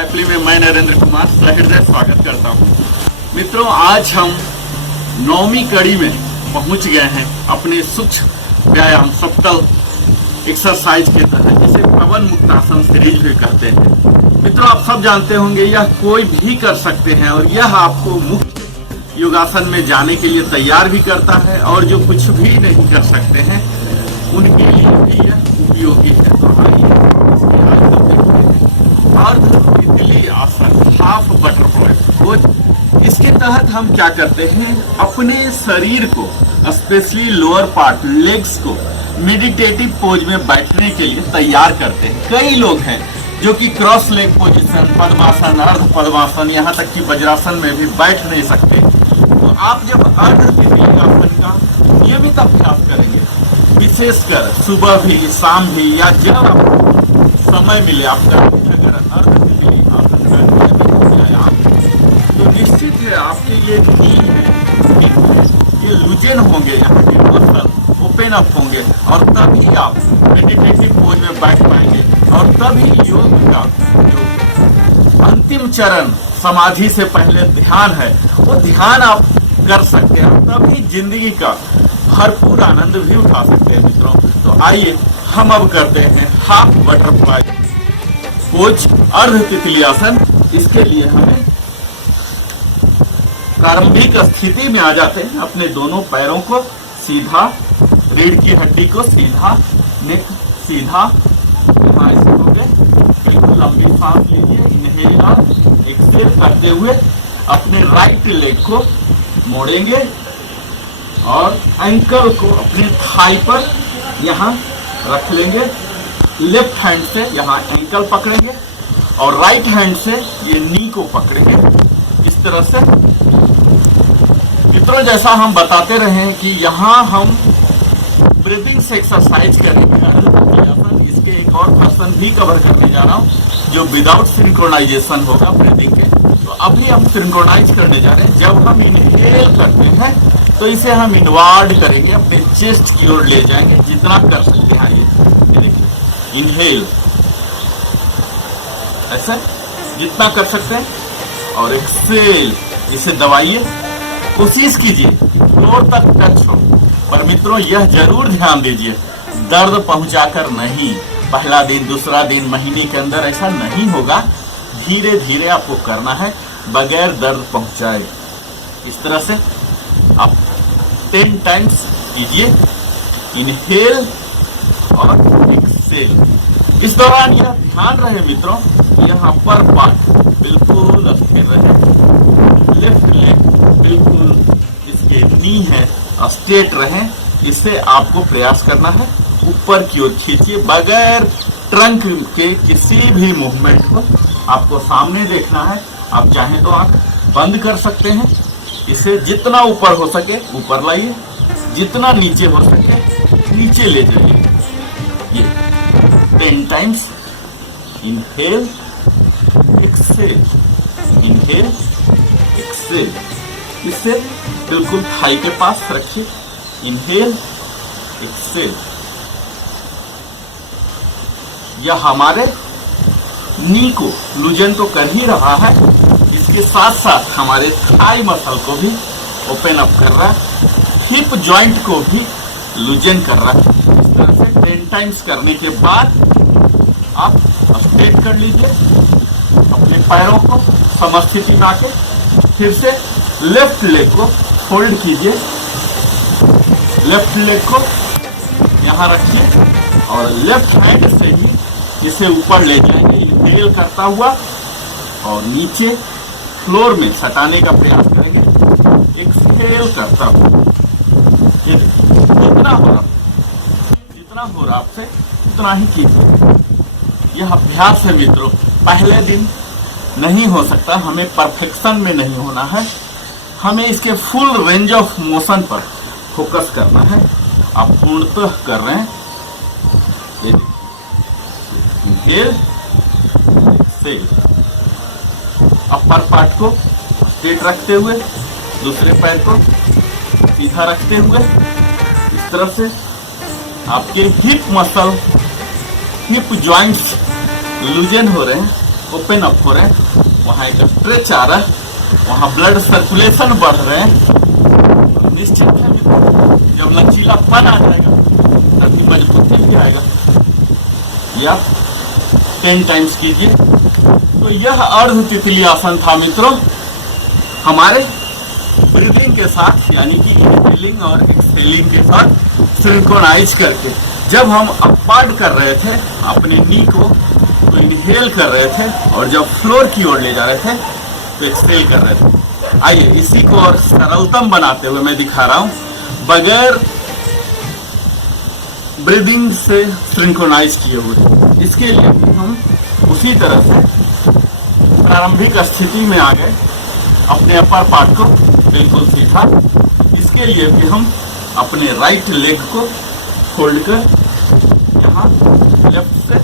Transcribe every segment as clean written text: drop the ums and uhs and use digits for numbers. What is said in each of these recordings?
Happy में मैं नरेंद्र कुमार सहृदय स्वागत करता हूं। मित्रों, आज हम 9वीं कड़ी में पहुंच गए हैं अपने सूक्ष्म व्यायाम सप्तल एक्सरसाइज के तहत, जिसे पवन मुक्तासन सीरीज भी कहते हैं। मित्रों, आप सब जानते होंगे यह कोई भी कर सकते हैं और यह आपको मुख्य योगासन में जाने के लिए तैयार भी करता है, और जो कुछ भी नहीं कर सकते हैं उनके लिए भी यह उपयोगी है। तो आइए अर्ध तितली आसन, हाफ बटरफ्लाई पोज। इसके तहत हम क्या करते हैं, अपने शरीर को स्पेशली लोअर पार्ट लेग्स को मेडिटेटिव पोज में बैठने के लिए तैयार करते हैं। कई लोग हैं जो कि क्रॉस लेग पोजीशन, पद्मासन, अर्ध पद्मासन, यहाँ तक कि वज्रासन में भी बैठ नहीं सकते। तो आप जब अर्ध तितली आसन का नियमित अभ्यास करेंगे, विशेषकर सुबह भी, शाम भी, या जब आपको समय मिले, आप करेंगे अगर अर्ध तितली आसन का नियमित व्यायाम, तो निश्चित है आपके ये नी है, ये लूजन होंगे, यहाँ के मसल ओपन अप होंगे, और तभी आप मेडिटेटिव पोज में बैठ पाएंगे। और तभी योग का जो अंतिम चरण समाधि से पहले ध्यान है, वो ध्यान आप कर सकते हैं, तभी जिंदगी का भरपूर आनंद भी उठा सकते हैं। मित्रों, तो आइए हम अब करते हैं हाफ बटरफ्लाई पोज, अर्ध तितली आसन। इसके लिए हमें प्रारंभिक स्थिति में आ जाते हैं। अपने दोनों पैरों को सीधा, रीढ़ की हड्डी को सीधा, नेक सीधा, यहाँ ऐसे हो गए। बिल्कुल लंबी सांस लीजिए, इनहेल और एक्सहेल करते हुए अपने राइट लेग को मोड़ेंगे और एंकल को अपने थाई पर यहाँ रख लेंगे। लेफ्ट हैंड से यहाँ एंकल पकड़ेंगे और राइट हैंड से ये नी को पकड़ेंगे, इस तरह से। मित्रों, जैसा हम बताते रहे हैं कि यहाँ हम ब्रीदिंग से एक्सरसाइज करेंगे। इसके एक और पर्सन भी कवर करने जा रहा हूँ जो विदाउट सिंक्रोनाइजेशन होगा ब्रीदिंग के। तो अभी हम सिंक्रोनाइज करने जा रहे हैं। जब हम इनहेल करते हैं तो इसे हम इनवर्ड करेंगे, अपने चेस्ट की ओर ले जाएंगे, जितना कर सकते हैं। ये देखिए, इनहेल ऐसे जितना कर सकते हैं, और एक्सेल इसे दबाइए, कोशिश कीजिए फ्लोर तक टच हो। पर मित्रों, यह जरूर ध्यान दीजिए, दर्द पहुंचाकर नहीं। पहला दिन, दूसरा दिन, महीने के अंदर ऐसा नहीं होगा। धीरे धीरे आपको करना है, बगैर दर्द पहुंचाए। इस तरह से आप 10 टाइम्स कीजिए, इनहेल और एक्सेल। इस दौरान यह ध्यान रहे मित्रों, यहाँ पर पार्ट बिल्कुल स्थिर रहे, लेफ्ट लेग बिल्कुल इसके नी है स्ट्रेट रहे। इससे आपको प्रयास करना है, ऊपर की ओर खींचिए, बगैर ट्रंक के किसी भी मूवमेंट को आपको सामने देखना है। आप चाहें तो आंख बंद कर सकते हैं। इसे जितना ऊपर हो सके ऊपर लाइए, जितना नीचे हो सके नीचे ले जाइए। ये 10 times, inhale exhale, inhale exhale. इसे बिल्कुल थाई के पास रखिए, इनहेल एक्सेल। यह हमारे नी को लूजन तो कर ही रहा है, इसके साथ साथ हमारे थाई मसल को भी ओपन अप कर रहा है, हिप जॉइंट को भी लूजन कर रहा है। इस तरह से 10 टाइम्स करने के बाद आप स्ट्रेट कर लीजिए अपने पैरों को समस्थिति में आके। फिर से लेफ्ट लेग को फोल्ड कीजिए, लेफ्ट लेग को यहाँ रखिए और लेफ्ट हैंड से ही इसे ऊपर ले जाएंगे, इनहेल करता हुआ, और नीचे फ्लोर में सटाने का प्रयास करेंगे, एक्सहेल करता हुआ। ये जितना हो रहा आपसे उतना ही कीजिए। यह अभ्यास है मित्रों, पहले दिन नहीं हो सकता, हमें परफेक्शन में नहीं होना है, हमें इसके फुल रेंज ऑफ मोशन पर फोकस करना है। आप पूर्णतः कर रहे हैं। इनहेल एक्सेल, अपर पार्ट को स्ट्रेट रखते हुए, दूसरे पैर को सीधा रखते हुए, इस तरह से आपके हिप मसल, हिप जॉइंट्स लूजन हो रहे हैं। ओपन अप हो रहे हैं, वहाँ एक स्ट्रेच आ रहा है, वहाँ ब्लड सर्कुलेशन बढ़ रहे हैं। निश्चित है जब लचीलापन आ जाएगा तभी मजबूती भी आएगा। ये आप 10 टाइम्स कीजिए। तो यह अर्ध तितली आसन था मित्रों, हमारे ब्रीदिंग के साथ यानी कि इनहेलिंग और एक्सहेलिंग के साथ सिंक्रोनाइज करके। जब हम अपवर्ड कर रहे थे अपने नी को तो इनहेल कर रहे थे, और जब फ्लोर की ओर ले जा रहे थे तो एक्सहेल कर रहे थे। आइए इसी को और सरलतम बनाते हुए मैं दिखा रहा हूं, बगैर ब्रीदिंग से सिंक्रोनाइज किए हुए। इसके लिए भी हम उसी तरह से प्रारंभिक स्थिति में आ गए, अपने अपर पार्ट को बिल्कुल सीधा। इसके लिए भी हम अपने राइट लेग को फोल्ड कर यहाँ लेफ्ट से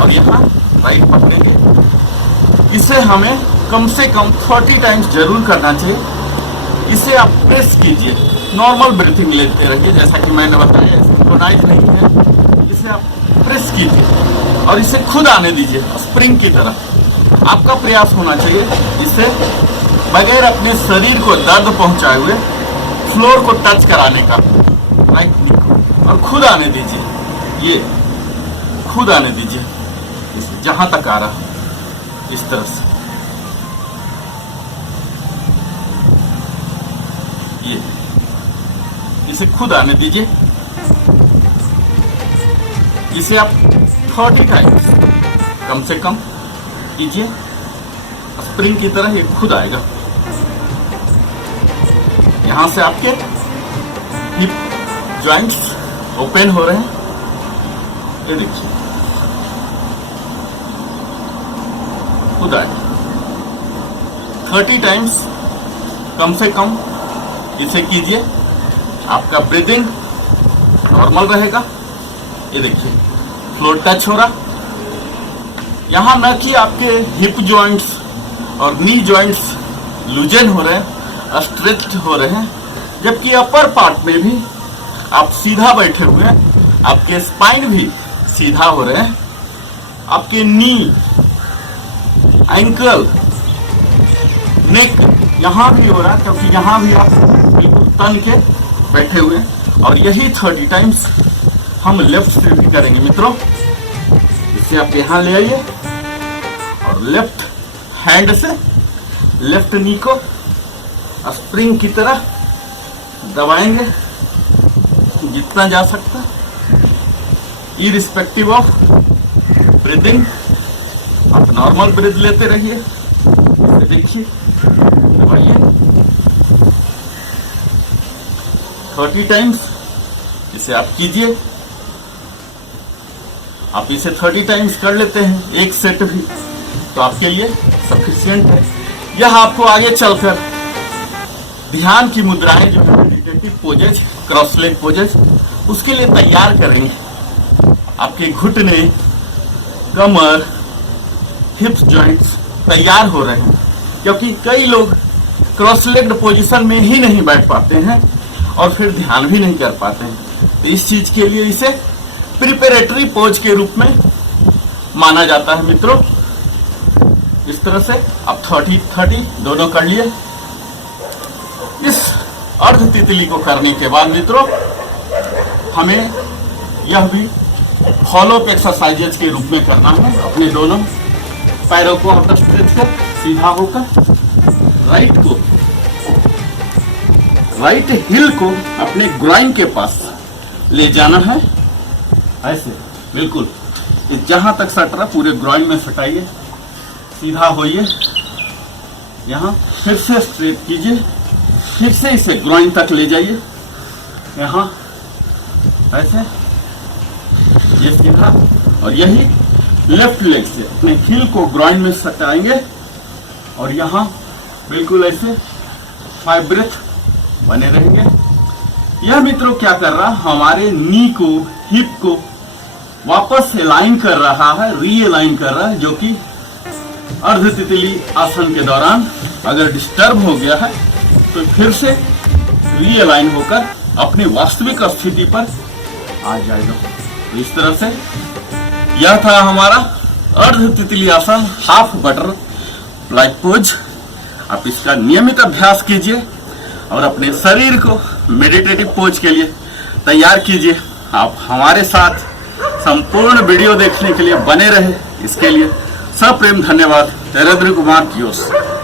और यहाँ राइट पकड़ेंगे। इसे हमें कम से कम 30 टाइम्स जरूर करना चाहिए। इसे आप प्रेस कीजिए, नॉर्मल ब्रीथिंग लेते रहिए, जैसा कि मैंने बताया सिंक्रोनाइज नहीं है। इसे आप प्रेस कीजिए और इसे खुद आने दीजिए स्प्रिंग की तरह। आपका प्रयास होना चाहिए इसे बगैर अपने शरीर को दर्द पहुंचाए हुए फ्लोर को टच कराने का, राइट नी को, और खुद आने दीजिए। ये खुद आने दीजिए जहां तक आ रहा, इस तरह से। ये इसे खुद आने दीजिए। इसे आप 30 टाइम्स कम से कम कीजिए, स्प्रिंग की तरह ये खुद आएगा। यहां से आपके हिप जॉइंट्स ओपन हो रहे हैं, ये देखिए खुद आएगा। 30 टाइम्स कम से कम इसे कीजिए, आपका ब्रीदिंग नॉर्मल रहेगा। ये देखिए फ्लोर टच हो रहा। यहाँ न कि आपके हिप जॉइंट्स और नी जॉइंट्स लूजन हो रहे हैं, स्ट्रेच हो रहे हैं, जबकि अपर पार्ट में भी आप सीधा बैठे हुए हैं, आपके स्पाइन भी सीधा हो रहे हैं, आपके नी, एंकल, नेक यहाँ भी हो रहा है, क्योंकि यहाँ भी आप बिल्कुल तन के बैठे हुए हैं। और यही 30 टाइम्स हम लेफ्ट से भी करेंगे मित्रों। इसे आप यहाँ ले आइए और लेफ्ट हैंड से लेफ्ट नी को स्प्रिंग की तरह दबाएंगे जितना जा सकता, इरिस्पेक्टिव ऑफ ब्रीदिंग। आप नॉर्मल ब्रीथ लेते रहिए। इसे देखिए, दबाइए 30 टाइम्स। इसे आप कीजिए। आप इसे 30 टाइम्स कर लेते हैं, एक सेट भी, तो आपके लिए सफिशिएंट है। यह आपको आगे चलकर ध्यान की मुद्राएं जो है meditative poses, cross leg poses, उसके लिए तैयार करेंगे। आपके घुटने, कमर, हिप्स जॉइंट्स तैयार हो रहे हैं, क्योंकि कई लोग क्रॉस लेग्ड पोजीशन में ही नहीं बैठ पाते हैं और फिर ध्यान भी नहीं कर पाते हैं। तो इस चीज के लिए इसे प्रिपरेटरी पोज के रूप में माना जाता है मित्रों। इस तरह से आप 30 दोनों कर लिए। इस अर्ध तितली को करने के बाद मित्रों हमें यह भी फॉलो अप एक्सरसाइजेज के रूप में करना है। अपने दोनों पैरों को आउटर स्ट्रेच कर सीधा होकर राइट हिल को अपने ग्राइन के पास ले जाना है, ऐसे बिल्कुल जहां तक सट रहा पूरे ग्राइन में सटाइए, सीधा होइए। यहाँ फिर से स्ट्रेट कीजिए, फिर से इसे ग्राइन तक ले जाइए, यहाँ ऐसे, ये सीधा। और यही लेफ्ट लेग से अपने हिल को ग्राइन में सटाएंगे और यहाँ बिल्कुल ऐसे 5 ब्रेथ बने रहेंगे। यह मित्रों क्या कर रहा, हमारे नी को, हिप को वापस अलाइन कर रहा है, रीअलाइन कर रहा है, जो कि अर्ध तितली आसन के दौरान अगर डिस्टर्ब हो गया है तो फिर से रीअलाइन होकर अपनी वास्तविक स्थिति पर आ जाएगा। तो इस तरह से यह था हमारा अर्ध तितली आसन, हाफ बटरफ्लाई पोज। आप इसका नियमित अभ्यास कीजिए और अपने शरीर को मेडिटेटिव पोज के लिए तैयार कीजिए। आप हमारे साथ संपूर्ण वीडियो देखने के लिए बने रहे, इसके लिए सप्रेम धन्यवाद। नरेंद्र कुमार की ओर से।